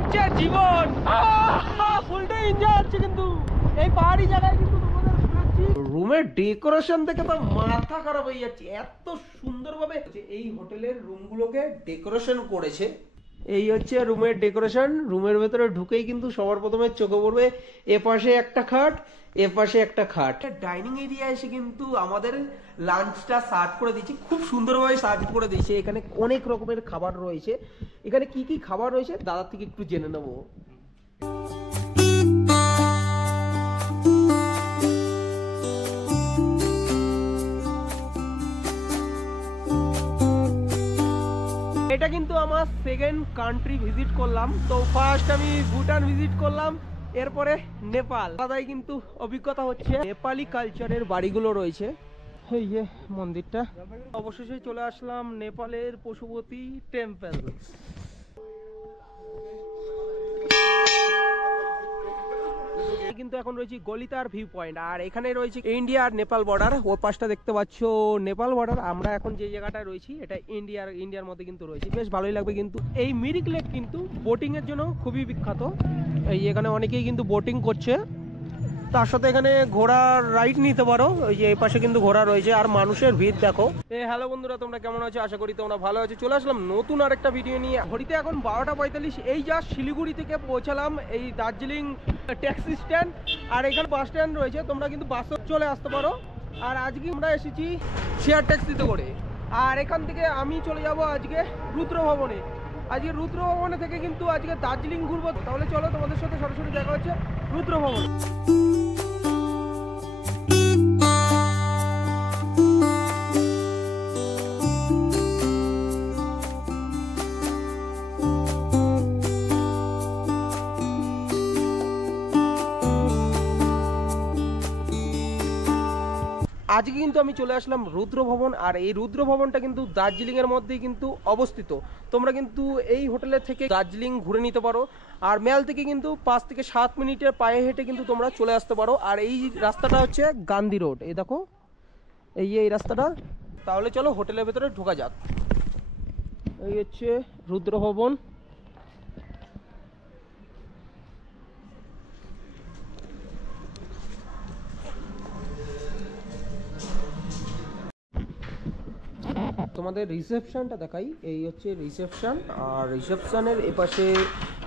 হচ্ছে জীবন, ফুলটাই এনজয় হচ্ছে কিন্তু এই পাহাড়ি জায়গায় কিন্তু তোমাদের শোনাচ্ছি। রুমের ডেকোরেশন দেখে তো মাথা খারাপ হয়ে যাচ্ছে, এত সুন্দরভাবে এই হোটেলের রুমগুলোকে ডেকোরেশন করেছে। এই হচ্ছে রুমের ডেকোরেশন। রুমের ভেতরে ঢুকেই কিন্তু সবার প্রথমে চোখে পড়বে এ পাশে একটা খাট, এ পাশে একটা খাট। ডাইনিং এরিয়া এসে কিন্তু আমাদের লাঞ্চটা সার্ভ করে দিয়েছে, খুব সুন্দরভাবে সার্ভ করে দিয়েছে। এখানে অনেক রকমের খাবার রয়েছে। এখানে কি কি খাবার রয়েছে দাদার থেকে একটু জেনে নেবো। এটা কিন্তু আমার সেকেন্ড কান্ট্রি ভিজিট করলাম। তো ফার্স্ট আমি ভুটান ভিজিট করলাম, এরপরে নেপাল। দাদাই কিন্তু অভিজ্ঞতা হচ্ছে। নেপালি কালচারের বাড়িগুলো রয়েছে। এই যে মন্দিরটা, অবশেষে চলে আসলাম নেপালের পশুপতি টেম্পল। কিন্তু এখন রয়েছে গলিতার ভিউ পয়েন্ট, আর এখানে রয়েছে ইন্ডিয়া আর নেপাল বর্ডার। ওর পাশটা দেখতে পাচ্ছ নেপাল বর্ডার। আমরা এখন যে জায়গাটা রয়েছি এটা ইন্ডিয়ার মধ্যে কিন্তু রয়েছে, বেশ ভালোই লাগবে। কিন্তু এই মিরিক লেক কিন্তু বোটিং এর জন্য খুবই বিখ্যাত। এই এখানে অনেকেই কিন্তু বোটিং করছে, তার সাথে এখানে ঘোড়ার রাইড নিতে পারো। ওই যে এই পাশে কিন্তু ঘোড়া রয়েছে, আর মানুষের ভিড় দেখো। হ্যালো বন্ধুরা, তোমরা কেমন আছো? আশা করি তোমরা ভালো আছো। চলে আসলাম নতুন আরেকটা ভিডিও নিয়ে। ঘড়িতে এখন 12:45। এই যা শিলিগুড়ি থেকে পৌঁছালাম এই দার্জিলিং ট্যাক্সি স্ট্যান্ড, আর এখানে বাস স্ট্যান্ড রয়েছে, তোমরা কিন্তু বাসে চলে আসতে পারো। আর আজকে আমরা এসেছি শেয়ার ট্যাক্সিতে করে, আর এখান থেকে আমি চলে যাব আজকে রুদ্র ভবনে। আজকে রুদ্র ভবনে থেকে কিন্তু আজকে দার্জিলিং ঘুরবো। তাহলে চলো তোমাদের সাথে সরাসরি দেখা হচ্ছে রুদ্র ভবনে। আজকে কিন্তু আমি চলে আসলাম রুদ্র ভবন, আর এই রুদ্র ভবনটা কিন্তু দার্জিলিং এর মধ্যেই কিন্তু অবস্থিত। তোমরা কিন্তু এই হোটেলের থেকে দার্জিলিং ঘুরে নিতে পারো, আর মেল থেকে কিন্তু 5 থেকে 7 মিনিটের পায়ে হেঁটে কিন্তু তোমরা চলে আসতে পারো। আর এই রাস্তাটা হচ্ছে গান্ধী রোড, এই দেখো এই রাস্তাটা। তাহলে চলো হোটেলের ভেতরে ঢোকা যাক। এই হচ্ছে রুদ্র ভবন। তোমাদের রিসেপশনটা দেখাই। এই হচ্ছে রিসেপশন, আর রিসেপশনের এপাশে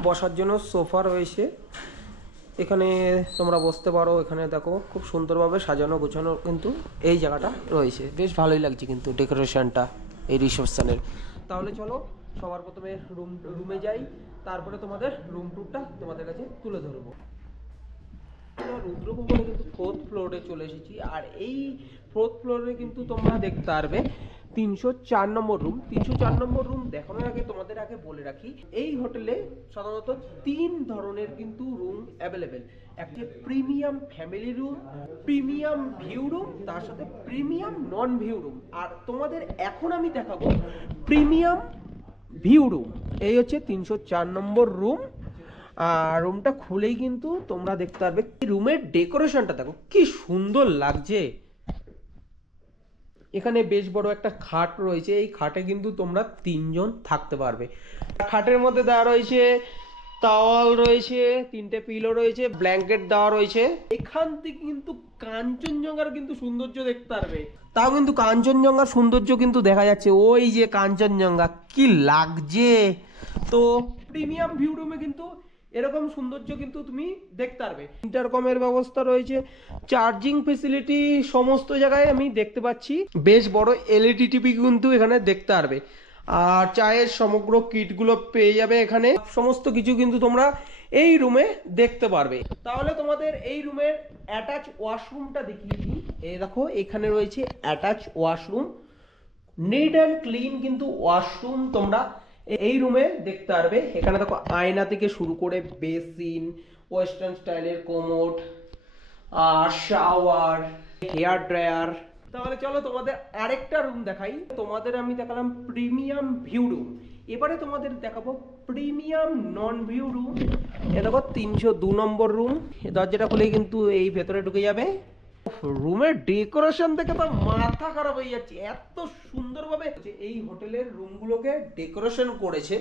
বসার জন্য সোফা রয়েছে। এখানে তোমরা বসতে পারো। এখানে দেখো খুব সুন্দরভাবে সাজানো গোছানো কিন্তু এই জায়গাটা রয়েছে, বেশ ভালোই লাগছে কিন্তু ডেকোরেশনটা এই রিসেপশনের। তাহলে চলো সবার প্রথমে রুমে যাই, তারপরে তোমাদের রুম টুরটা তোমাদের কাছে তুলে ধরবো। রুদ্র ভবনে কিন্তু 4th ফ্লোরে চলে এসেছি, আর এই 4th ফ্লোরে কিন্তু তোমরা দেখতে পারবে 304 নম্বর রুম। 304 নম্বর রুম দেখানোর আগে তোমাদের আগে বলে রাখি, এই হোটেলে সাধারণত 3 ধরনের কিন্তু রুম অ্যাভেলেবেল। একটা premium family room, premium view room, তার সাথে প্রিমিয়াম নন ভিউ রুম। আর তোমাদের এখন আমি দেখাবো প্রিমিয়াম ভিউ রুম। এই হচ্ছে 304 নম্বর রুম। আর রুমটা খুলেই কিন্তু তোমরা দেখতে পারবে রুমের ডেকোরেশনটা দেখো কি সুন্দর লাগছে। এখানে বেশ বড় একটা খাট রয়েছে, এই খাটে কিন্তু তোমরা 3 জন থাকতে পারবে। খাটের মধ্যে দেওয়া রয়েছে টাওয়াল রয়েছে, 3টে পিলো রয়েছে, ব্ল্যাঙ্কেট দেওয়া রয়েছে। এখান থেকে কিন্তু কাঞ্চনজঙ্ঘার কিন্তু সৌন্দর্য দেখতে পারবে। তাও কিন্তু কাঞ্চনজঙ্ঘার সৌন্দর্য কিন্তু দেখা যাচ্ছে, ওই যে কাঞ্চনজঙ্ঘা কি লাগছে। তো প্রিমিয়াম ভিউ রুমে কিন্তু এরকম সৌন্দর্য কিন্তু তুমি দেখতে পারবে। ইন্টারকমের ব্যবস্থা রয়েছে, চার্জিং ফেসিলিটি সমস্ত জায়গায় আমি দেখতে পাচ্ছি। বেশ বড় এলইডি টিভি কিন্তু এখানে দেখতে পারবে, আর চায়ের সমগ্র কিটগুলো পেয়ে যাবে এখানে। সমস্ত কিছু কিন্তু তোমরা এই রুমে দেখতে পারবে। তাহলে তোমাদের এই রুমের অ্যাটাচ ওয়াশরুমটা দেখিয়ে দিই। এই দেখো এখানে রয়েছে attach washroom, neat and clean কিন্তু ওয়াশরুম তোমরা এই রুমে দেখতে পারবে। এখানে দেখো আয়না থেকে শুরু করে বেসিন, ওয়েস্টার্ন স্টাইলের কোমোড, আর শাওয়ার, হেয়ার ড্রায়ার। তাহলে চলো তোমাদের আরেকটা রুম দেখাই। তোমাদের আমি দেখালাম প্রিমিয়াম ভিউ রুম, এবারে তোমাদের দেখাবো প্রিমিয়াম নন ভিউ রুম। এ দেখো 302 নম্বর রুম। দরজাটা খুলেই কিন্তু এই ভেতরে ঢুকে যাবে। রুমের ডেকোরেশন দেখে তো মাথা খারাপ হয়ে যাচ্ছে, এত সুন্দরভাবে এই হোটেলের রুমগুলোকে ডেকোরেশন করেছে।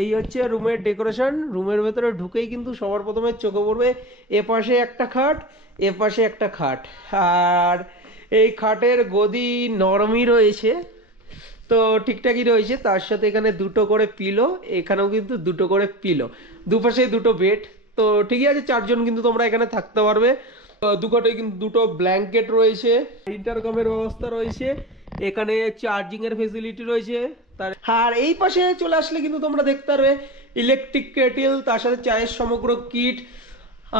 এই হচ্ছে রুমের ডেকোরেশন। রুমের ভেতরে ঢুকেই কিন্তু সবার প্রথমে চোখে পড়বে এ পাশে একটা খাট, এ পাশে একটা খাট। আর এই খাটের গদি নরমই রয়েছে, তো ঠিকঠাকই রয়েছে। তার সাথে এখানে দুটো করে পিলো, এখানেও কিন্তু দুটো করে পিলো, দুপাশে দুটো বেড। তো ঠিকই আছে, 4 জন কিন্তু তোমরা এখানে থাকতে পারবে। দুটোই কিন্তু দুটো ব্ল্যাঙ্কেট রয়েছে, ইন্টারকমের ব্যবস্থা রয়েছে, এখানে চার্জিং এর ফেসিলিটি রয়েছে। আর এই পাশে চলে আসলে কিন্তু তোমরা দেখতে পারবে ইলেকট্রিক কেটেল, তার সাথে চায়ের সমগ্র কিট।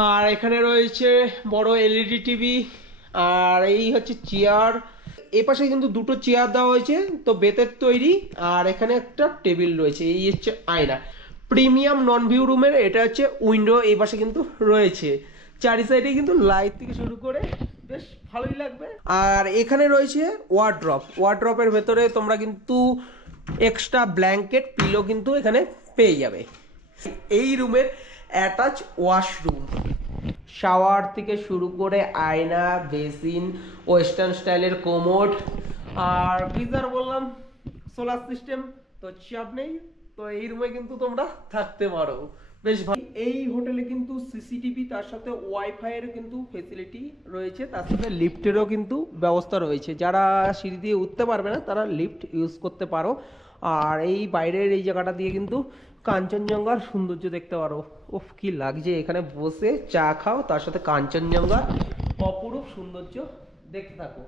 আর এখানে রয়েছে বড় এলইডি টিভি। আর এই হচ্ছে চেয়ার, এই পাশে কিন্তু দুটো চেয়ার দেওয়া হয়েছে, তো বেতের তৈরি। আর এখানে একটা টেবিল রয়েছে, এই হচ্ছে আয়না। প্রিমিয়াম নন ভিউ রুমের এটা হচ্ছে উইন্ডো, এই পাশে কিন্তু রয়েছে। চারি সাইডে কিন্তু লাইট থেকে শুরু করে বেশ ভালোই লাগবে। আর এখানে রয়েছে ওয়ার্ড্রপ। ওয়ার্ড্রপের ভেতরে তোমরা কিন্তু এক্সট্রা ব্ল্যাঙ্কেট, পিলো কিন্তু এখানে পেয়ে যাবে। এই রুমের অ্যাটাচ ওয়াশরুম, শাওয়ার থেকে শুরু করে আয়না, বেসিন, ওয়েস্টার্ন স্টাইলের কোমোড, আর গিজার বললাম, সোলার সিস্টেম, তো চাপ নেই। তো এই রুমে কিন্তু তোমরা থাকতে পারো বেশ ভালো। এই হোটেলে কিন্তু সিসিটিভি, তার সাথে ওয়াইফাই এর কিন্তু ফেসিলিটি রয়েছে, তার সাথে লিফটেরও কিন্তু ব্যবস্থা রয়েছে। যারা সিঁড়ি দিয়ে উঠতে পারবে না তারা লিফট ইউজ করতে পারো। আর এই বাইরের এই জায়গাটা দিয়ে কিন্তু কাঞ্চনজঙ্ঘার সৌন্দর্য দেখতে পারো। ওফ, কি লাগছে এখানে বসে চা খাও, তার সাথে কাঞ্চনজঙ্ঘা অপরূপ সৌন্দর্য দেখতে থাকো।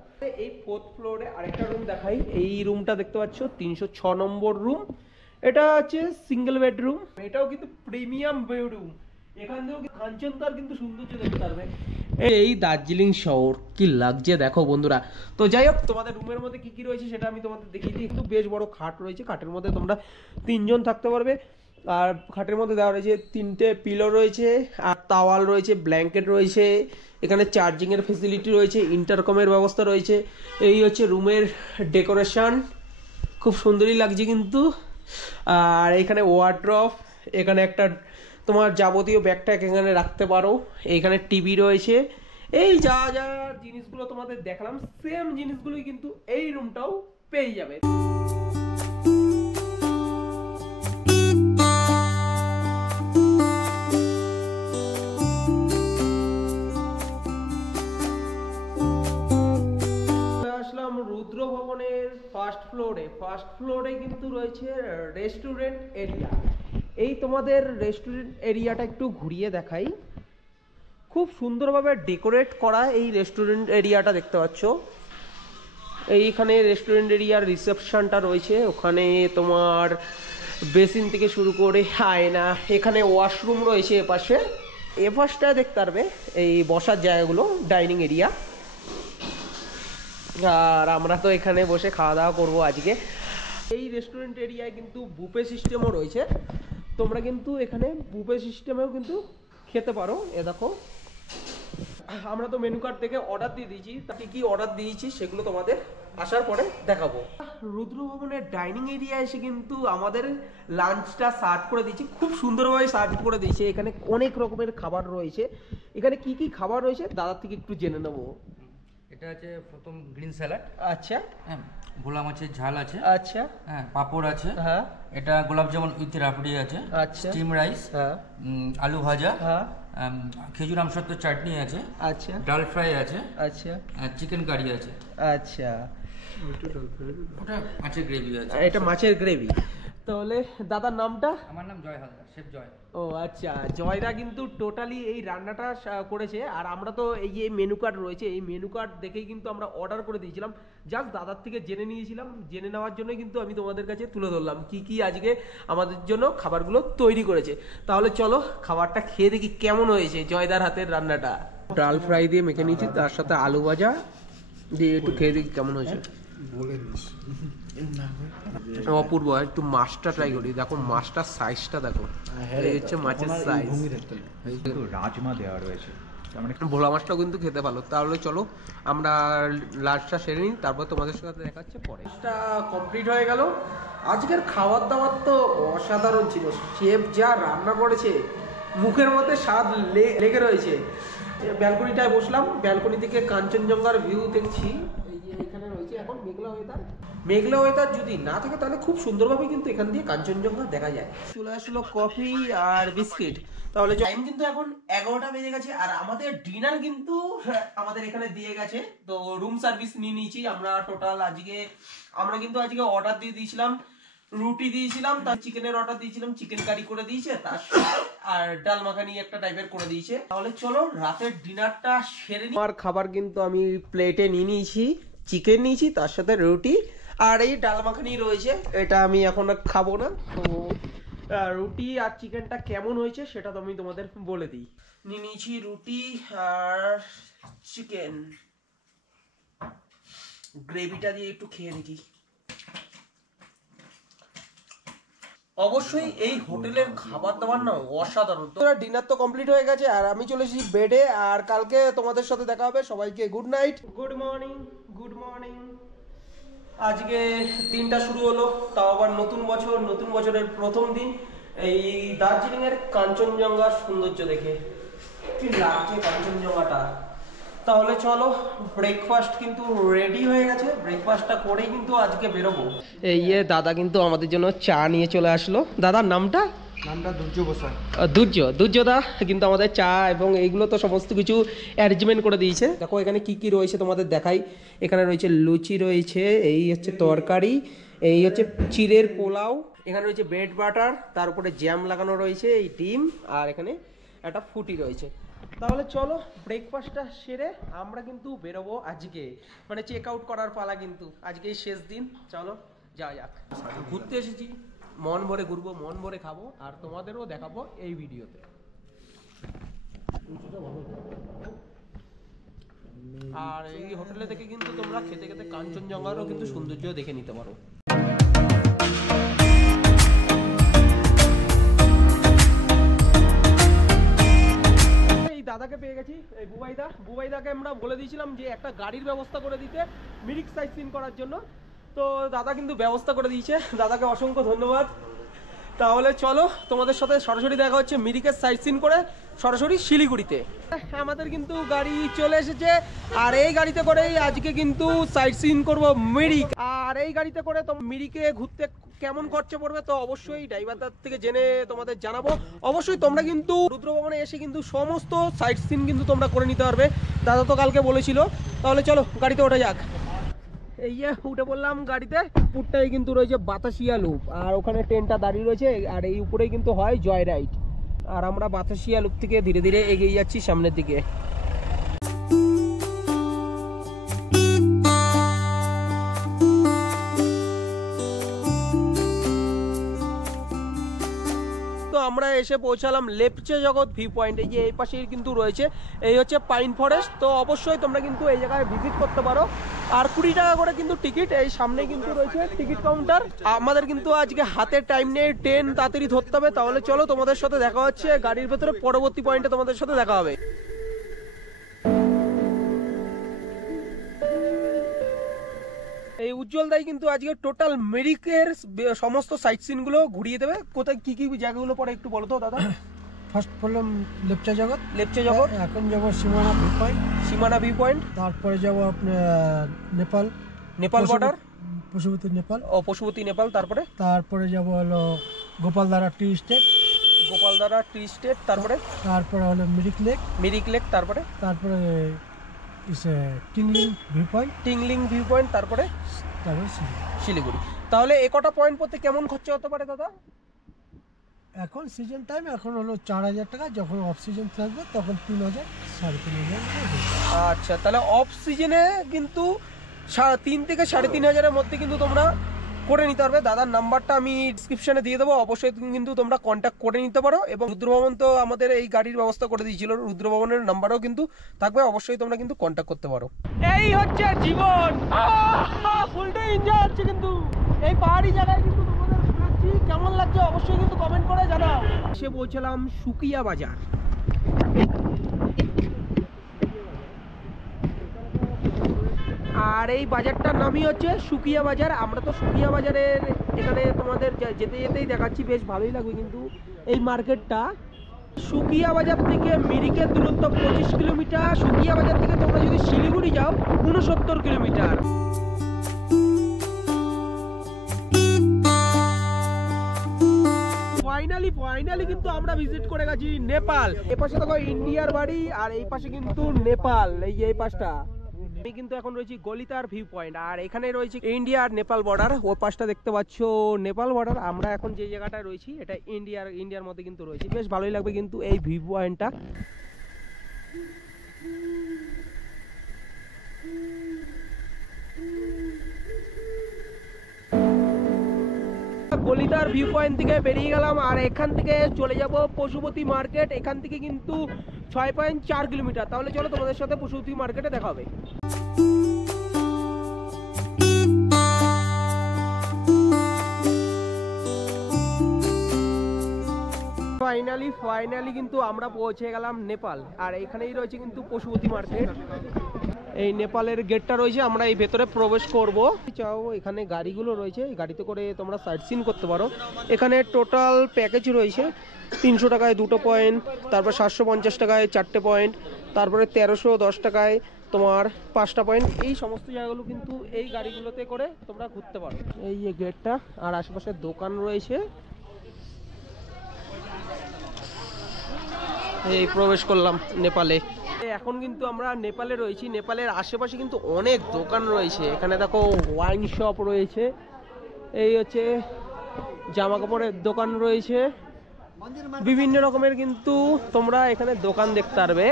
এই 4th ফ্লোরে আরেকটা রুম দেখাই। এই রুমটা দেখতে পাচ্ছ 306 নম্বর রুম। এটা হচ্ছে সিঙ্গেল বেডরুম, এটাও কিন্তু প্রিমিয়াম বেডরুম। এখান থেকেও কাঞ্চনজঙ্ঘার কিন্তু সৌন্দর্য দেখতে পারবে। এই দার্জিলিং শহর কি লাগছে দেখো বন্ধুরা। তো যাই হোক, তোমাদের রুমের মধ্যে কি কি রয়েছে সেটা আমি তোমাদের দেখিয়ে দিই। একটু বেশ বড় খাট রয়েছে, খাটের মধ্যে তোমরা 3 জন থাকতে পারবে। আর খাটের মধ্যে দেওয়া রয়েছে 3টে পিলো রয়েছে, আর তাওয়াল রয়েছে, ব্ল্যাঙ্কেট রয়েছে, এখানে চার্জিং এর ফেসিলিটি রয়েছে, ইন্টারকমের ব্যবস্থা রয়েছে। এই হচ্ছে রুমের ডেকোরেশন, খুব সুন্দরই লাগছে কিন্তু। আর এখানে ওয়ার্ড্রপ, এখানে একটা তোমার যাবতীয় ব্যাগটা এখানে রাখতে পারো। এইখানে টিভি রয়েছে। এই যা যা জিনিসগুলো তোমাদের দেখালাম, সেম জিনিসগুলোই কিন্তু এই রুমটাও পেয়ে যাবে। আসলাম রুদ্র ভবনের ফার্স্ট ফ্লোরে কিন্তু রয়েছে রেস্টুরেন্ট এরিয়া। এই তোমাদের রেস্টুরেন্ট এরিয়াটা একটু ঘুরিয়ে দেখাই। খুব সুন্দরভাবে ডেকোরেট করা এই রেস্টুরেন্ট এরিয়াটা দেখতে পাচ্ছ। এইখানে রেস্টুরেন্ট এরিয়ার রিসেপশনটা রয়েছে, ওখানে তোমার বেসিন থেকে শুরু করে আয়না, এখানে ওয়াশরুম রয়েছে। এপাশটা দেখতে পারবে এই বসার জায়গাগুলো, ডাইনিং এরিয়া। আর আমরা তো এখানে বসে খাওয়া দাওয়া করবো আজকে। এই রেস্টুরেন্ট এরিয়ায় কিন্তু বুফে সিস্টেমও রয়েছে, তোমরা কিন্তু এখানে বুফে সিস্টেমেও কিন্তু খেতে পারো। এ দেখো, আমরা তো মেনু কার্ড থেকে অর্ডার দিয়ে দিয়েছি, তাকে কি অর্ডার দিয়েছি সেগুলো তোমাদের আসার পরে দেখাবো। রুদ্র ভবনের ডাইনিং এরিয়া এসে কিন্তু আমাদের লাঞ্চটা সার্ভ করে দিয়েছি, খুব সুন্দরভাবে সার্ভ করে দিয়েছে। এখানে অনেক রকমের খাবার রয়েছে। এখানে কি কি খাবার রয়েছে দাদার থেকে একটু জেনে নেবো। এটা আছে প্রথম গ্রিন স্যালাড, আচ্ছা, হ্যাঁ, ভোলা মাছের ঝাল আছে, আচ্ছা, হ্যাঁ, পাঁপড় আছে, হ্যাঁ, এটা গোলাপ জামুন উইথ রাবড়ি আছে, আচ্ছা, স্টিম রাইস, হ্যাঁ, আলু ভাজা, হ্যাঁ, খেজুর আমসত্ব চাটনি আছে, আচ্ছা, ডাল ফ্রাই আছে, আচ্ছা, চিকেন কারি আছে, আচ্ছা, ওটা মাছের গ্রেভি আছে, এটা মাছের গ্রেভি। তাহলে দাদার নামটা? আমার নাম জয় হালদার, শেফ জয়। ও আচ্ছা, জয়দা কিন্তু টোটালি এই রান্নাটা করেছে। আর আমরা তো এই যে মেনু কার্ড রয়েছে, এই মেনু কার্ড দেখেই কিন্তু আমরা অর্ডার করে দিয়েছিলাম। জাস্ট দাদার থেকে জেনে নিয়েছিলাম, জেনে নেওয়ার জন্য কিন্তু আমি তোমাদের কাছে তুলে ধরলাম কি কি আজকে আমাদের জন্য খাবারগুলো তৈরি করেছে। তাহলে চলো খাবারটা খেয়ে দেখি কেমন হয়েছে জয়দার হাতের রান্নাটা। ডাল ফ্রাই দিয়ে মেখে নিয়েছি, তার সাথে আলু ভাজা দিয়ে একটু খেয়ে দেখি কেমন হয়েছে। অপূর্ব। একটু মাছটা ট্রাই করি, দেখো মাছটার সাইজটা দেখো, এই হচ্ছে মাছের সাইজ। রাজমা দেওয়া রয়েছে, ভোলা মাছটাও কিন্তু খেতে ভালো। তাহলে চলো আমরা লাঞ্চটা সেরে নিই, তারপর তোমাদের সাথে দেখাচ্ছে পরে। লাঞ্চটা কমপ্লিট হয়ে গেল। আজকের খাবার দাবার তো অসাধারণ ছিল, শেফ যা রান্না করেছে মুখের মধ্যে স্বাদ লেগে রয়েছে। ব্যালকনিটায় বসলাম, ব্যালকনি থেকে কাঞ্চনজঙ্ঘার ভিউ দেখছি। এই যে এখানে রয়েছে এখন মেঘলা ওয়েদার, মেঘলা ওয়েদার যদি না থাকে তাহলে খুব সুন্দরভাবে কিন্তু এখান দিয়ে কাঞ্চনজঙ্ঘা দেখা যায়। চলে আসলো কফি আর বিস্কিট। তাহলে টাইম কিন্তু এখন 11টা বেজে গেছে আর আমাদের ডিনার কিন্তু আমাদের এখানে দিয়ে গেছে। তো রুম সার্ভিস নিয়ে নিয়েছি আমরা টোটাল। আমরা কিন্তু আজকে অর্ডার দিয়ে দিয়েছিলাম, রুটি দিয়েছিলাম, তার চিকেনের অর্ডার দিয়েছিলাম, চিকেন কারি করে দিয়েছে, তার আর ডাল মাখানি একটা টাইপের করে দিয়েছে। তাহলে চলো রাতের ডিনারটা সেরে নিই। আমার খাবার কিন্তু আমি প্লেটে নিয়ে নিয়েছি, চিকেন নিয়েছি, তার সাথে রুটি আর এই ডাল মাখানি রয়েছে। এটা আমি এখন খাবো না। তো রুটি আর চিকেনটা কেমন হয়েছে সেটা তো আমি তোমাদের বলে দিই। নিয়ে নিয়েছি রুটি আর চিকেন, গ্রেভিটা দিয়ে একটু খেয়ে দেখি। অবশ্যই এই হোটেলের খাবার দাবার না অসাধারণ। তো ডিনার তো কমপ্লিট হয়ে গেছে আর আমি চলে এসেছি বেডে। আর কালকে তোমাদের সাথে দেখা হবে। সবাইকে good night, good morning, good morning. আজকে দিনটা শুরু হলো, তাও আবার নতুন বছর, নতুন বছরের প্রথম দিন। এই দার্জিলিং এর কাঞ্চনজঙ্ঘার সৌন্দর্য দেখে কি লাগছে কাঞ্চনজঙ্ঘাটা। তাহলে চলো, ব্রেকফাস্ট কিন্তু রেডি হয়ে গেছে, ব্রেকফাস্টটা করেই কিন্তু আজকে বেরোবো। এই দাদা কিন্তু আমাদের জন্য চা নিয়ে চলে আসলো। দাদার নামটা দুর্য বসায়। দুর্যদা কিন্তু আমাদের চা এবং এইগুলো তো সমস্ত কিছু অ্যারেঞ্জমেন্ট করে দিয়েছে। দেখো এখানে কি কি রয়েছে তোমাদের দেখাই। এখানে রয়েছে লুচি রয়েছে, এই হচ্ছে তরকারি, এই হচ্ছে চিড়ের পোলাও, এখানে রয়েছে ব্রেড বাটার, তার উপরে জ্যাম লাগানো রয়েছে, এই ডিম, আর এখানে একটা ফুটি রয়েছে। তাহলে চলো ব্রেকফাস্টটা সেরে আমরা কিন্তু বেরোবো আজকে, মানে চেক আউট করার পালা কিন্তু আজকেই শেষ দিন। চলো যাওয়া যাক। ঘুরতে এসেছি, মন ভরে ঘুরবো, মন ভরে খাবো আর তোমাদেরও দেখাবো এই ভিডিওতে। আর এই হোটেলে থেকে কিন্তু তোমরা খেতে খেতে কাঞ্চনজঙ্ঘারও কিন্তু সৌন্দর্য দেখে নিতে পারো। দাদাকে পেয়ে গেছি, এই বুবাইদাকে আমরা বলে দিয়েছিলাম যে একটা গাড়ির ব্যবস্থা করে দিতে মিরিক সাইট সিন করার জন্য। তো দাদা কিন্তু ব্যবস্থা করে দিয়েছে, দাদাকে অসংখ্য ধন্যবাদ। তাহলে চলো তোমাদের সাথে সরাসরি দেখা হচ্ছে মিরিকের সাইট সিন করে সরাসরি শিলিগুড়িতে। আমাদের কিন্তু গাড়ি চলে এসেছে আর এই গাড়িতে করেই আজকে কিন্তু সাইট সিন করব মিরিক। আর এই গাড়িতে করে তো মিরিকে ঘুরতে কেমন খরচা পড়বে তো অবশ্যই ড্রাইভারদার থেকে জেনে তোমাদের জানাবো। অবশ্যই তোমরা কিন্তু রুদ্রভবনে এসে কিন্তু সমস্ত সাইট সিন কিন্তু তোমরা করে নিতে পারবে, দাদা তো কালকে বলেছিল। তাহলে চলো গাড়িতে ওঠা যাক। এই যে উঠে পড়লাম গাড়িতে। পুরটাই কিন্তু রয়েছে বাতাসিয়া লুপ আর ওখানে ট্রেনটা দাঁড়িয়ে রয়েছে আর এই উপরেই কিন্তু হয় জয় রাইড। আর আমরা বাতাসিয়া লুপ থেকে ধীরে ধীরে এগিয়ে যাচ্ছি সামনের দিকে। আমরা এসে পৌঁছালাম লেপচে জগৎ ভিউ পয়েন্ট। এই যে এই পাশেই কিন্তু রয়েছে, এই হচ্ছে পাইন ফরেস্ট। তো অবশ্যই তোমরা কিন্তু এই জায়গায় ভিজিট করতে পারো। আর 20 টাকা করে কিন্তু টিকিট। এই সামনে কিন্তু রয়েছে টিকিট কাউন্টার। আমাদের কিন্তু আজকে হাতে টাইম নেই, ট্রেন তাড়াতাড়ি ধরতে হবে। তাহলে চলো তোমাদের সাথে দেখা হচ্ছে গাড়ির ভেতরে, পরবর্তী পয়েন্টে তোমাদের সাথে দেখা হবে। এই উজ্জ্বল দাই কিন্তু আজকে টোটাল মিরিকের সমস্ত সাইট সিন গুলো ঘুরিয়ে দেবে। কোথায় কি কি জায়গাগুলো পড়ে একটু বলো তো দাদা। ফার্স্ট বললাম লেপচা জগৎ, এখন যাব সীমানা ভিউ পয়েন্ট, তারপরে যাব আপনার নেপাল বর্ডার, পশুপতি নেপাল, তারপরে যাব হলো গোপালধারা টি স্টেট, তারপরে হলো মিরিক লেক, তারপরে টিংলিং ভিউ পয়েন্ট, তারপরে শিলিগুড়ি। তাহলে একটা পয়েন্ট পড়তে কেমন খরচা হতে পারে দাদা? এখন সিজন টাইম এখন হলো 4000 টাকা, যখন অফ সিজন থাকবে তখন 3000 3,500। আচ্ছা, তাহলে অফ সিজনে কিন্তু 3 থেকে 3,500-এর মধ্যে কিন্তু তোমরা করে নিতে পারবে। দাদার নাম্বারটা আমি ডিসক্রিপশনে দিয়ে দেবো, অবশ্যই কিন্তু তোমরা কন্ট্যাক্ট করে নিতে পারো। এবং রুদ্রভবন তো আমাদের এই গাড়ির ব্যবস্থা করে দিয়েছিল, রুদ্রভবনের নাম্বারও কিন্তু থাকবে, অবশ্যই তোমরা কিন্তু কন্ট্যাক্ট করতে পারো। এই হচ্ছে জীবন, ফুলটাই এনজয় হচ্ছে কিন্তু এই পাহাড়ি জায়গায় কিন্তু তোমাদের ঘুরাচ্ছি। কেমন লাগছে অবশ্যই কিন্তু কমেন্ট করে জানাও। এসে পৌঁছলাম সুকিয়া বাজার। আর এই বাজারটার নামই হচ্ছে সুকিয়া বাজার। আমরা তো সুকিয়া বাজারের এখানে তোমাদের যেতে যেতেই দেখাচ্ছি, বেশ ভালোই লাগবে কিন্তু এই মার্কেটটা। সুকিয়া বাজার থেকে মিরিকের দূরত্ব 25 কিলোমিটার। সুকিয়া বাজার থেকে তোমরা যদি শিলিগুড়ি যাও 69 কিলোমিটার। ফাইনালি কিন্তু আমরা ভিজিট করে গেছি নেপাল। এই পাশে দেখো ইন্ডিয়ার বাড়ি আর এই পাশে কিন্তু নেপাল, এই পাশটা। আমি কিন্তু এখন রয়েছি গলিতার ভিউ পয়েন্ট, আর এখানে রয়েছে ইন্ডিয়া আর নেপাল বর্ডার। ওই পাশটা দেখতে পাচ্ছ নেপাল বর্ডার। আমরা এখন যে জায়গাটা রয়েছি এটা ইন্ডিয়ার মধ্যে কিন্তু রয়েছে। বেশ ভালোই লাগবে কিন্তু এই ভিউ পয়েন্টটা। গলিতার ভিউ পয়েন্ট থেকে বেরিয়ে গেলাম আর এখান থেকে চলে যাব পশুপতি মার্কেট। এখান থেকে কিন্তু 6.4 কিলোমিটার। তাহলে চলো তোমাদের সাথে পশুপতি মার্কেটে দেখা হবে। ফাইনালি কিন্তু আমরা পৌঁছে গেলাম নেপাল, আর এখানেই রয়েছে কিন্তু পশুপতি মার্কেট। এই নেপালের গেটটা রয়েছে, আমরা এই ভেতরে প্রবেশ করব। চাও এখানে গাড়িগুলো রয়েছে, এই গাড়িতে করে তোমরা সাইট সিন করতে পারো। এখানে টোটাল প্যাকেজ রয়েছে 300 টাকায় 2টো পয়েন্ট, তারপর 750 টাকায় 4টে পয়েন্ট, তারপরে 1310 টাকায় তোমার 5টা পয়েন্ট। এই সমস্ত জায়গাগুলো কিন্তু এই গাড়িগুলোতে করে তোমরা ঘুরতে পারো। এই যে গেটটা, আর আশেপাশে দোকান রয়েছে। এই প্রবেশ করলাম নেপালে। এখন কিন্তু আমরা নেপালে রয়েছি। নেপালের আশেপাশে কিন্তু অনেক দোকান রয়েছে। এখানে দেখো ওয়াইন শপ রয়েছে, এই হচ্ছে জামা কাপড়ের দোকান রয়েছে, বিভিন্ন রকমের কিন্তু তোমরা এখানে দোকান দেখতে পারবে।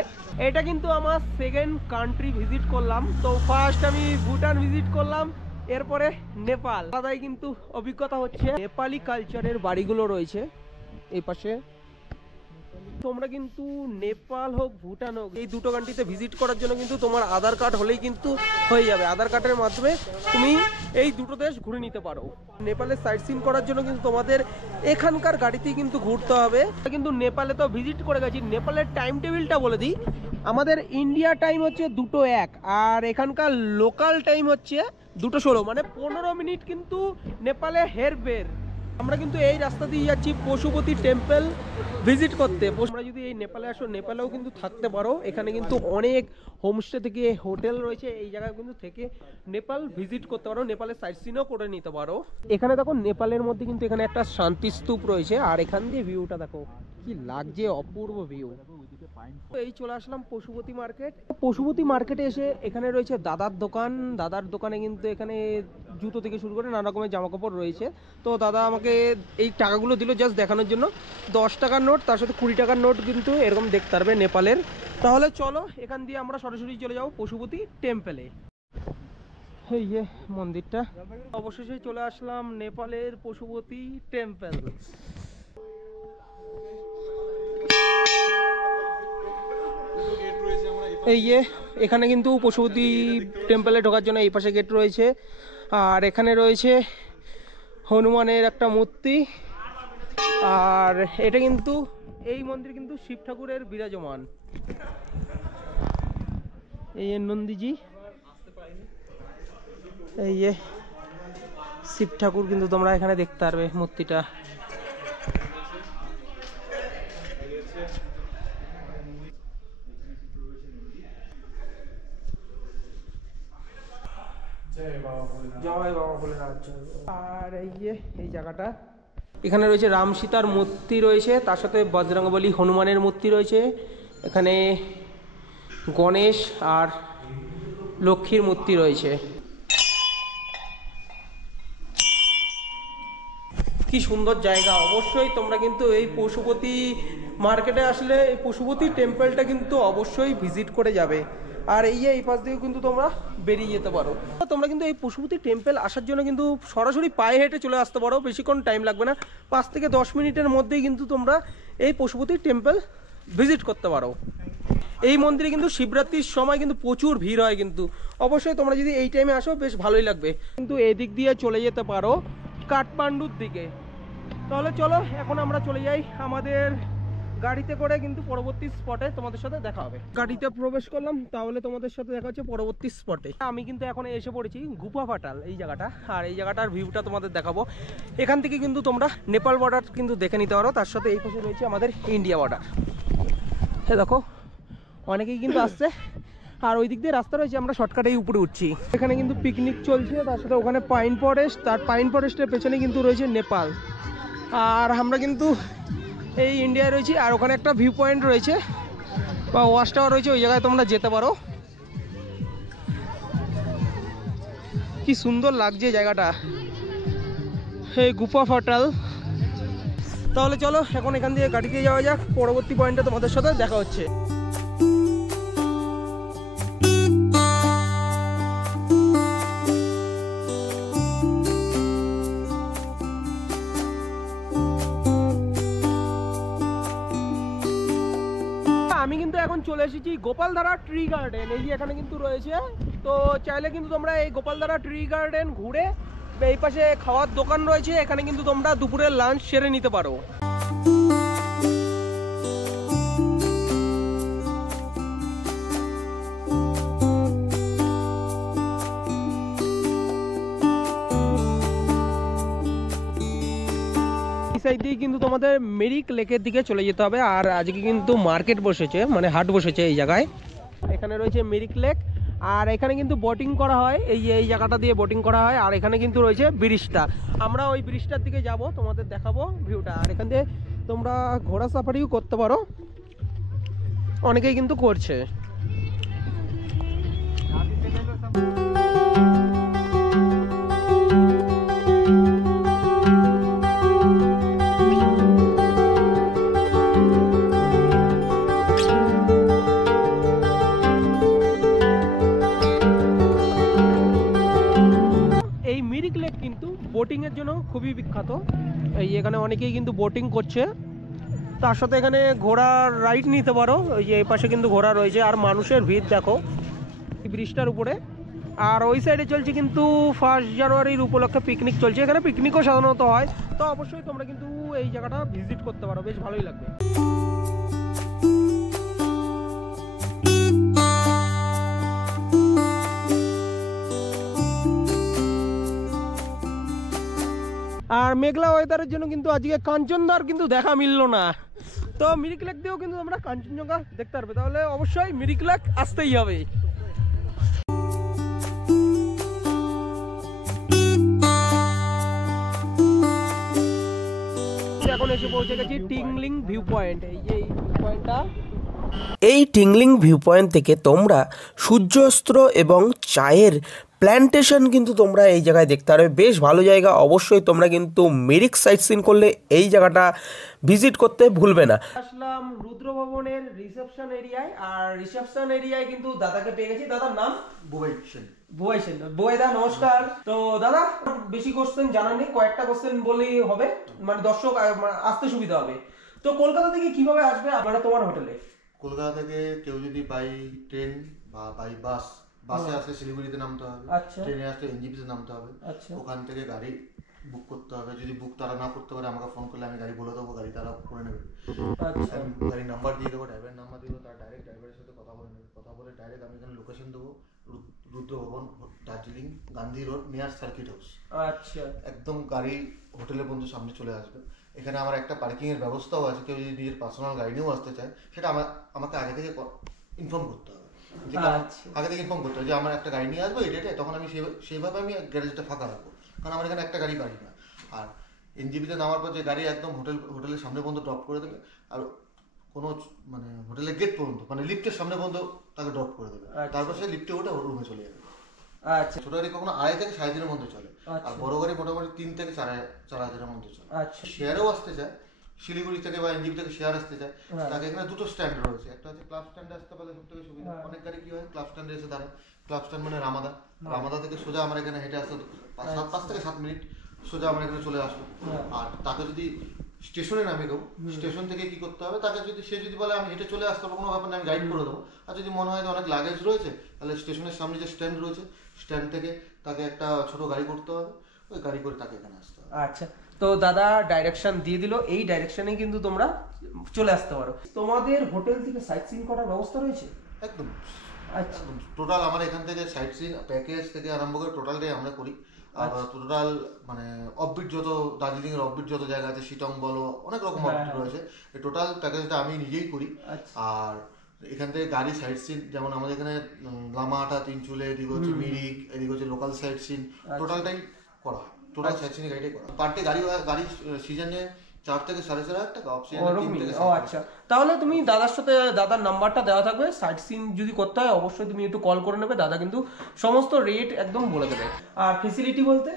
এটা কিন্তু আমার সেকেন্ড কান্ট্রি ভিজিট করলাম। তো ফার্স্ট আমি ভুটান ভিজিট করলাম, এরপরে নেপাল। আলাদাই কিন্তু অভিজ্ঞতা হচ্ছে। নেপালি কালচারের বাড়িগুলো রয়েছে এই পাশে। তোমরা কিন্তু নেপাল হোক ভুটান হোক, এই দুটো কান্ট্রিতে ভিজিট করার জন্য কিন্তু তোমার আধার কার্ড হলেই কিন্তু হয়ে যাবে। আধার কার্ডের মাধ্যমে তুমি এই দুটো দেশ ঘুরে নিতে পারো। নেপালের সাইট সিন করার জন্য কিন্তু তোমাদের এখানকার গাড়িতেই কিন্তু ঘুরতে হবে। কিন্তু নেপালে তো ভিজিট করে গেছি। নেপালের টাইম টেবিলটা বলে দিই, আমাদের ইন্ডিয়া টাইম হচ্ছে 2:01 আর এখানকার লোকাল টাইম হচ্ছে 2:16, মানে 15 মিনিট কিন্তু নেপালে হেরফের। আমরা কিন্তু এই রাস্তা দিয়ে যাচ্ছি পশুপতি টেম্পল ভিজিট করতে। তোমরা যদি এই নেপালে আসো, নেপালেও কিন্তু থাকতে পারো। এখানে কিন্তু অনেক হোমস্টে থেকে হোটেল রয়েছে, এই জায়গায় কিন্তু থেকে নেপাল ভিজিট করতে পারো, নেপালের সাইট সিনও করে নিতে পারো। এখানে দেখো নেপালের মধ্যে কিন্তু এখানে একটা শান্তি স্তূপ রয়েছে, আর এখান দিয়ে ভিউটা দেখো কি লাগছে, অপূর্ব ভিউ। এই চলে আসলাম পশুপতি মার্কেট। পশুপতি মার্কেটে এসে এখানে রয়েছে দাদার দোকান। দাদার দোকানে কিন্তু এখানে জুতো থেকে শুরু করে নানা রকমের জামা কাপড় রয়েছে। তো দাদা আমাকে এই টাকাগুলো দিল জাস্ট দেখানোর জন্য। 10 টাকার নোট, তার সাথে 20 টাকার নোট কিন্তু এরকম দেখতে পারবে নেপালের। তাহলে চলো এখান দিয়ে আমরা সরাসরি চলে যাবো পশুপতি টেম্পলে। এই যে মন্দিরটা, অবশেষে চলে আসলাম নেপালের পশুপতি টেম্পল। এই যে এখানে কিন্তু পশুপতি টেম্পলে ঢোকার জন্য এই পাশে গেট রয়েছে, আর এখানে রয়েছে হনুমানের একটা মূর্তি। আর এটা কিন্তু এই মন্দির কিন্তু শিব ঠাকুরের বিরাজমান। এই নন্দীজি, এই যে শিব ঠাকুর কিন্তু তোমরা এখানে দেখতে পারবে মূর্তিটা। জয় বাবা ভোলেনাথ। আর এই যে এই জায়গাটা, এখানে রয়েছে রাম সীতার মূর্তি রয়েছে, তার সাথে বজরংবলী হনুমানের মূর্তি রয়েছে। এখানে গণেশ আর লক্ষ্মীর মূর্তি রয়েছে। কি সুন্দর জায়গা। অবশ্যই তোমরা কিন্তু এই পশুপতি মার্কেটে আসলে এই পশুপতি টেম্পলটা কিন্তু অবশ্যই ভিজিট করে যাবে। আর এই পাশ দিয়ে কিন্তু তোমরা বেরিয়ে যেতে পারো। তোমরা কিন্তু এই পশুপতি টেম্পল আসার জন্য কিন্তু সরাসরি পায়ে হেঁটে চলে আসতে পারো, বেশিক্ষণ টাইম লাগবে না। 5 থেকে 10 মিনিটের মধ্যেই কিন্তু তোমরা এই পশুপতি টেম্পল ভিজিট করতে পারো। এই মন্দিরে কিন্তু শিবরাত্রির সময় কিন্তু প্রচুর ভিড় হয়। কিন্তু অবশ্যই তোমরা যদি এই টাইমে আসো বেশ ভালোই লাগবে। কিন্তু এদিক দিয়ে চলে যেতে পারো কাঠমান্ডুর দিকে। তাহলে চলো এখন আমরা চলে যাই আমাদের গাড়িতে করে, কিন্তু পরবর্তী স্পটে তোমাদের সাথে দেখা হবে। গাড়িতে প্রবেশ করলাম, তাহলে তোমাদের সাথে দেখা হচ্ছে পরবর্তী স্পটে। আমি কিন্তু এখন এসে পড়েছি গুফাফাটাল এই জায়গাটা, আর এই জায়গাটার ভিউটা তোমাদের দেখাবো। এখান থেকে কিন্তু তোমরা নেপাল বর্ডার কিন্তু দেখে নিতে পারো, তার সাথে এই পাশে রয়েছে আমাদের ইন্ডিয়া বর্ডার। হ্যাঁ দেখো অনেকেই কিন্তু আসছে, আর ওই দিক দিয়ে রাস্তা রয়েছে, আমরা শর্টকাটেই উপরে উঠছি। এখানে কিন্তু পিকনিক চলছে, তার সাথে ওখানে পাইন ফরেস্ট, তার পাইন ফরেস্টের পেছনে কিন্তু রয়েছে নেপাল। আর আমরা কিন্তু এই ইন্ডিয়ায় রয়েছি। আর ওখানে একটা ভিউ পয়েন্ট রয়েছে বা ওয়াচ টাওয়ার রয়েছে, ওই জায়গায় তোমরা যেতে পারো। কি সুন্দর লাগছে জায়গাটা, এই গুফা ফাটাল। তাহলে চলো এখন এখান দিয়ে গাড়ি দিয়ে যাওয়া যাক, পরবর্তী পয়েন্টে তোমাদের সাথে দেখা হচ্ছে। আমি কিন্তু এখন চলে এসেছি গোপালধারা ট্রি গার্ডেন। এই যে এখানে কিন্তু রয়েছে, তো চাইলে কিন্তু তোমরা এই গোপালধারা ট্রি গার্ডেন ঘুরে এই পাশে খাওয়ার দোকান রয়েছে, এখানে কিন্তু তোমরা দুপুরের লাঞ্চ সেরে নিতে পারো। সাইড দিয়ে কিন্তু তোমাদের মেরিক লেকের দিকে চলে যেতে হবে। আর আজকে কিন্তু মার্কেট বসেছে, মানে হাট বসেছে এই জায়গায়। এখানে রয়েছে মেরিক লেক, আর এখানে কিন্তু বোটিং করা হয়, এই জায়গাটা দিয়ে বোটিং করা হয়। আর এখানে কিন্তু রয়েছে ব্রিজটা, আমরা ওই ব্রিজটার দিকে যাব, তোমাদের দেখাবো ভিউটা। আর এখান দিয়ে তোমরা ঘোড়া সাফারিও করতে পারো, অনেকেই কিন্তু করছে। বোটিং এর জন্য খুবই বিখ্যাত। এই এখানে অনেকেই কিন্তু বোটিং করছে, তার সাথে এখানে ঘোড়ার রাইড নিতে পারো। ওই যে এই পাশে কিন্তু ঘোড়া রয়েছে, আর মানুষের ভিড় দেখো ব্রিজটার উপরে। আর ওই সাইডে চলছে কিন্তু 1 জানুয়ারির উপলক্ষে পিকনিক চলছে, এখানে পিকনিকও সাধারণত হয়। তো অবশ্যই তোমরা কিন্তু এই জায়গাটা ভিজিট করতে পারো, বেশ ভালোই লাগবে। আর মেঘলা ওয়েদারের জন্য কিন্তু আজকে কাঞ্চনদার কিন্তু দেখা মিললো না। তো মিরিক লেক দিয়েও কিন্তু আমরা কাঞ্চনজঙ্ঘা দেখতে পারবে, তাহলে অবশ্যই মিরিক লেক আসতেই হবে। এখন এসে পৌঁছে গেছি টিংলিং ভিউ পয়েন্ট। এই যে ভিউ পয়েন্টটা, এই টিংলিং ভিউ পয়েন্ট থেকে তোমরা সূর্যাস্ত এবং চায়ের প্ল্যান্টেশন কিন্তু তোমরা এই জায়গায় দেখতে পারবে, বেশ ভালো জায়গা। অবশ্যই তোমরা কিন্তু মেরিক সাইট সিন করলে এই জায়গাটা ভিজিট করতে ভুলবে না। আসলাম রুদ্র ভবনের রিসেপশন এরিয়ায়, আর রিসেপশন এরিয়ায় কিন্তু দাদাকে পেয়ে গেছি। দাদার নাম বুবাই সেন। বুবাইদা নমস্কার। তো দাদা বেশি কোশ্চেন জানা নেই, কয়েকটা কোশ্চেন বললেই হবে, মানে দর্শক আসতে সুবিধা হবে। তো কলকাতা থেকে কিভাবে আসবে আপনারা তোমার হোটেলে? কলকাতা থেকে কেউ যদি বাই ট্রেন বা বাই বাসে আসলে শিলিগুড়িতে নামতে হবে, ট্রেনে আসলে এনজিপিতে নামতে হবে, ওখান থেকে গাড়ি বুক করতে হবে। যদি বুক তারা না করতে পারে আমাকে ফোন করলে আমি গাড়ি বলে দেবো, গাড়ি তারা করে নেবে। আমি গাড়ির নাম্বার দিয়ে দেবো, ড্রাইভারের নাম্বার দিয়ে দেবো, তারা ডাইরেক্ট ড্রাইভারের সাথে কথা বলে নেবে। কথা বলে ডাইরেক্ট আমি এখানে লোকেশন দেবো, রুদ্র ভবন, Darjeeling, Gandhi road, near circuit house. আচ্ছা, একদম গাড়ি হোটেলের পর্যন্ত সামনে চলে আসবে। এখানে আমার একটা পার্কিং এর ব্যবস্থাও আছে, কেউ যদি নিজের পার্সোনাল গাড়ি নিয়েও আসতে চায় সেটা আমাকে আগে থেকে ইনফর্ম করতে হবে। আগে থেকে ইনফর্ম করতে হবে যে আমার একটা গাড়ি নিয়ে আসবো এই ডেটে, তখন আমি সেইভাবে আমি গ্যারেজটা ফাঁকা রাখবো, কারণ আমার এখানে একটা গাড়ি না। আর এনজিপিতে নামার পর যে গাড়ি একদম হোটেলের সামনে পর্যন্ত ড্রপ করে দেবে, আর কোনো মানে হোটেলের গেট পর্যন্ত, মানে লিফটের সামনে পর্যন্ত তাকে ড্রপ করে দেবে। তারপর সে লিফটে উঠে রুমে চলে যাবে। আচ্ছা, ছোট গাড়ি কখনো 2.5 থেকে 3.5 মধ্যে চলে, আর বড় গাড়ি মোটামুটি 3 থেকে 4,000 মধ্যে চলে। আচ্ছা, শেয়ারেও আসতে চায় শিলিগুড়ি থেকে বা এনজিপি থেকে শেয়ার আসতে চায়, তাকে এখানে দুটো স্ট্যান্ড রয়েছে। একটা হচ্ছে ক্লাব স্ট্যান্ডে আসতে পারলে সব থেকে সুবিধা। অনেক গাড়ি কি হয় ক্লাব স্ট্যান্ডে এসে দাঁড়ায়, ক্লাব স্ট্যান্ড মানে রামাদা থেকে সোজা আমার এখানে হেঁটে আসতে 5 থেকে 7 মিনিট সোজা আমার এখানে চলে আসবে। আর তাকে যদি স্টেশনে নামে দেবো, স্টেশন থেকে কি করতে হবে, তাকে সে যদি বলে আমি হেঁটে চলে আসতে পারবো, কোনো ব্যাপার না, আমি গাইড করে দেবো। আর যদি মনে হয় যে অনেক লাগেজ রয়েছে, তাহলে স্টেশনের সামনে যে স্ট্যান্ড রয়েছে, স্ট্যান্ড থেকে তাকে একটা ছোট গাড়ি করতে হবে, ওই গাড়ি করে তাকে এখানে আসতে হবে। আচ্ছা, তো দাদা ডাইরেকশন দিয়ে দিল, এই ডাইরেকশনে কিন্তু তোমরা চলে আসতে পারো। তোমাদের হোটেল থেকে সাইট সিন করার ব্যবস্থা রয়েছে? একদম। আচ্ছা, টোটাল আমার এখান থেকে সাইট সিন প্যাকেজ থেকে আরম্ভ করে টোটালটাই আমরা করি। আর টোটাল মানে অফবিট যত দার্জিলিং এর অফবিট যত জায়গা আছে, শিটং বলো, অনেক রকম অফবিট রয়েছে, এই টোটাল প্যাকেজটা আমি নিজেই করি। আর এখান থেকে গাড়ি সাইট সিন, যেমন আমাদের এখানে লামাহাটা, তিনচুলে, এদিকে হচ্ছে মিরিক, এদিকে হচ্ছে লোকাল সাইট সিন, টোটালটাই করা হয়। টোটাল সাইট সিনে গাড়িটাই করা। পার ডে গাড়ি সিজনে 4 থেকে 4.5 টাকা, অপশন ওরকম 3 থেকে ও আচ্ছা, তাহলে তুমি দাদার সাথে, দাদার নাম্বারটা দেওয়া থাকবে, সাইট সিন যদি করতে হয় অবশ্যই তুমি একটু কল করে নেবে, দাদা কিন্তু সমস্ত রেট একদম বলে দেবে। আর ফেসিলিটি বলতে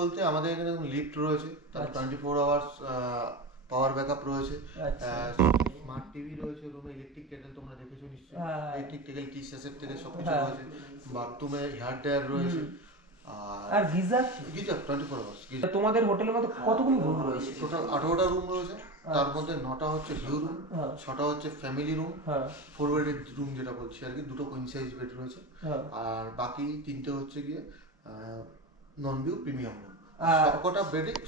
বলতে আমাদের এখানে লিফট রয়েছে, তারপর 24 আওয়ার্স পাওয়ার ব্যাকআপ রয়েছে, স্মার্ট টিভি রয়েছে রুমে, ইলেকট্রিক কেটেল তোমরা দেখেছো নিশ্চয়ই, ইলেকট্রিক কেটেল টি সেট থেকে সবকিছু রয়েছে, বাথরুমে হেয়ার ড্রায়ার রয়েছে, আর গিজার 24 আওয়ার্স। তোমাদের হোটেলের মধ্যে কতগুলো রুম রয়েছে? টোটাল 18টা রুম রয়েছে, তার মধ্যে 9টা হচ্ছে ভিউ রুম, 6টা হচ্ছে ফ্যামিলি রুম, 4 বেডের রুম যেটা বলছি আর কি, 2টো কুইন সাইজ বেড রয়েছে, আর বাকি 3টে হচ্ছে গিয়ে নন ভিউ প্রিমিয়াম রুম।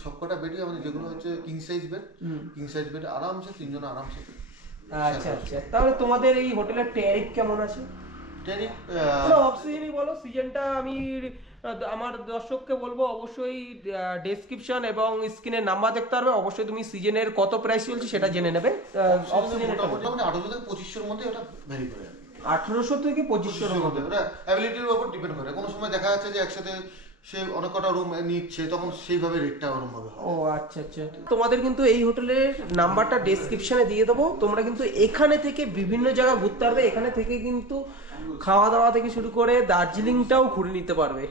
সবকটা বেডই আমাদের যেগুলো হচ্ছে কিং সাইজ বেড আরামসে 3 জন আরামসে। আচ্ছা আচ্ছা, তাহলে তোমাদের এই হোটেলের ট্যারিফ কেমন আছে? ট্যারিফ অফ সিজনই বলো, সিজনটা আমি আমার দর্শককে বলবো অবশ্যই ডেসক্রিপশন এবং স্ক্রিনের নাম্বার দেখতে পারবে, অবশ্যই তুমি সিজনের কত প্রাইস চলছে সেটা জেনে নেবে। অফ সিজনের মোটামুটি 1800 থেকে 2500 মধ্যে এটা ভ্যারি করে, 1800 থেকে 2500 এর মধ্যে, ওটা অ্যাবিলিটির উপর ডিপেন্ড করে। কোনো সময় দেখা যাচ্ছে যে একসাথে সে অনেক কটা রুম নিচ্ছে, তখন সেইভাবে রেটটা ওরকম ভাবে হয়। ও আচ্ছা আচ্ছা, তোমাদের কিন্তু এই হোটেলের নাম্বারটা ডেসক্রিপশনে দিয়ে দেবো, তোমরা কিন্তু এখানে থেকে বিভিন্ন জায়গা ঘুরতে পারবে, এখানে থেকে কিন্তু খাওয়া দাওয়া থেকে শুরু করে দার্জিলিংটাও ঘুরে নিতে পারবে।